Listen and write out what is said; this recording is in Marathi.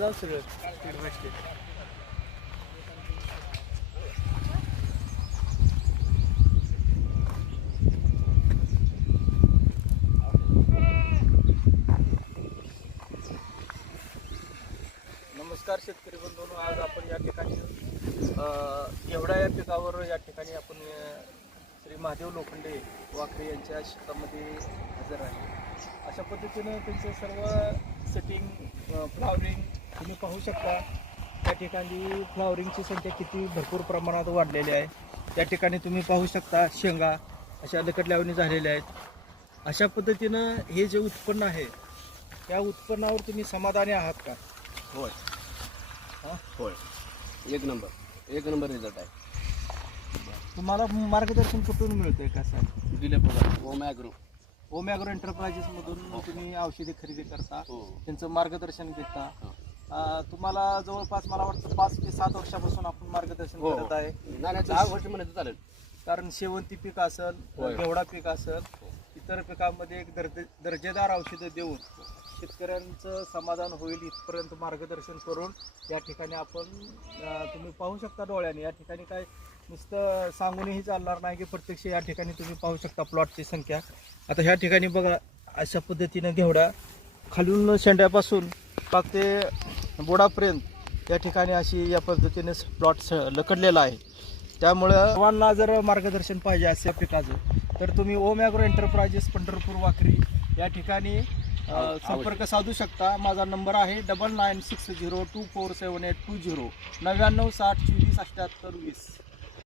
जाऊ सगळं स्टेप बाय स्टेप. नमस्कार शेतकरी बंधूंनो, आज आपण या ठिकाणी घेवडा या पिकावर या ठिकाणी आपण श्री महादेव लोखंडे वाखरे यांच्या शेतामध्ये हजर आहे. अशा पद्धतीनं त्यांचं सर्व सेटिंग फ्लॉवरिंग तुम्ही पाहू शकता. त्या ठिकाणी फ्लॉवरिंगची संख्या किती भरपूर प्रमाणात वाढलेली आहे. त्या ठिकाणी तुम्ही पाहू शकता शेंगा अशा लकट लावणी झालेल्या आहेत. अशा पद्धतीनं हे जे उत्पन्न आहे त्या उत्पन्नावर तुम्ही समाधानी आहात का? होय होय, एक नंबर रिझल्ट आहे. तुम्हाला मार्गदर्शन कुठून मिळतंय का सर? दिलीप पगार, ओम ॲग्रो एंटरप्राइजेस मधून तुम्ही औषधी खरेदी करता, हो. त्यांचं मार्गदर्शन घेता. हो. तुम्हाला जवळपास मला वाटतं 5 ते 7 वर्षापासून आपण मार्गदर्शन हो. करत आहे. नाही 10 वर्ष म्हणायचं चालेल. कारण शेवंती पीक असेल, होय. घेवडा पीक असेल, इतर पिकांमध्ये एक दर्जेदार औषधं देऊन शेतकऱ्यांचं समाधान होईल इथपर्यंत मार्गदर्शन करून या ठिकाणी आपण तुम्ही पाहू शकता डोळ्याने. या ठिकाणी काय नुसतं सांगूनही चालणार नाही की प्रत्यक्ष या ठिकाणी तुम्ही पाहू शकता प्लॉटची संख्या. आता ह्या ठिकाणी बघा अशा पद्धतीनं घेवडा खालून शेंड्यापासून पाक ते बोडापर्यंत या ठिकाणी अशी या पद्धतीने प्लॉट लकडलेला आहे. त्यामुळं सर्वांना जर मार्गदर्शन पाहिजे अशा पिकाचं तर तुम्ही ओम ॲग्रो एंटरप्राइजेस पंढरपूर वाखरी या ठिकाणी संपर्क साधू शकता. माझा नंबर आहे 9960247820 9960247820.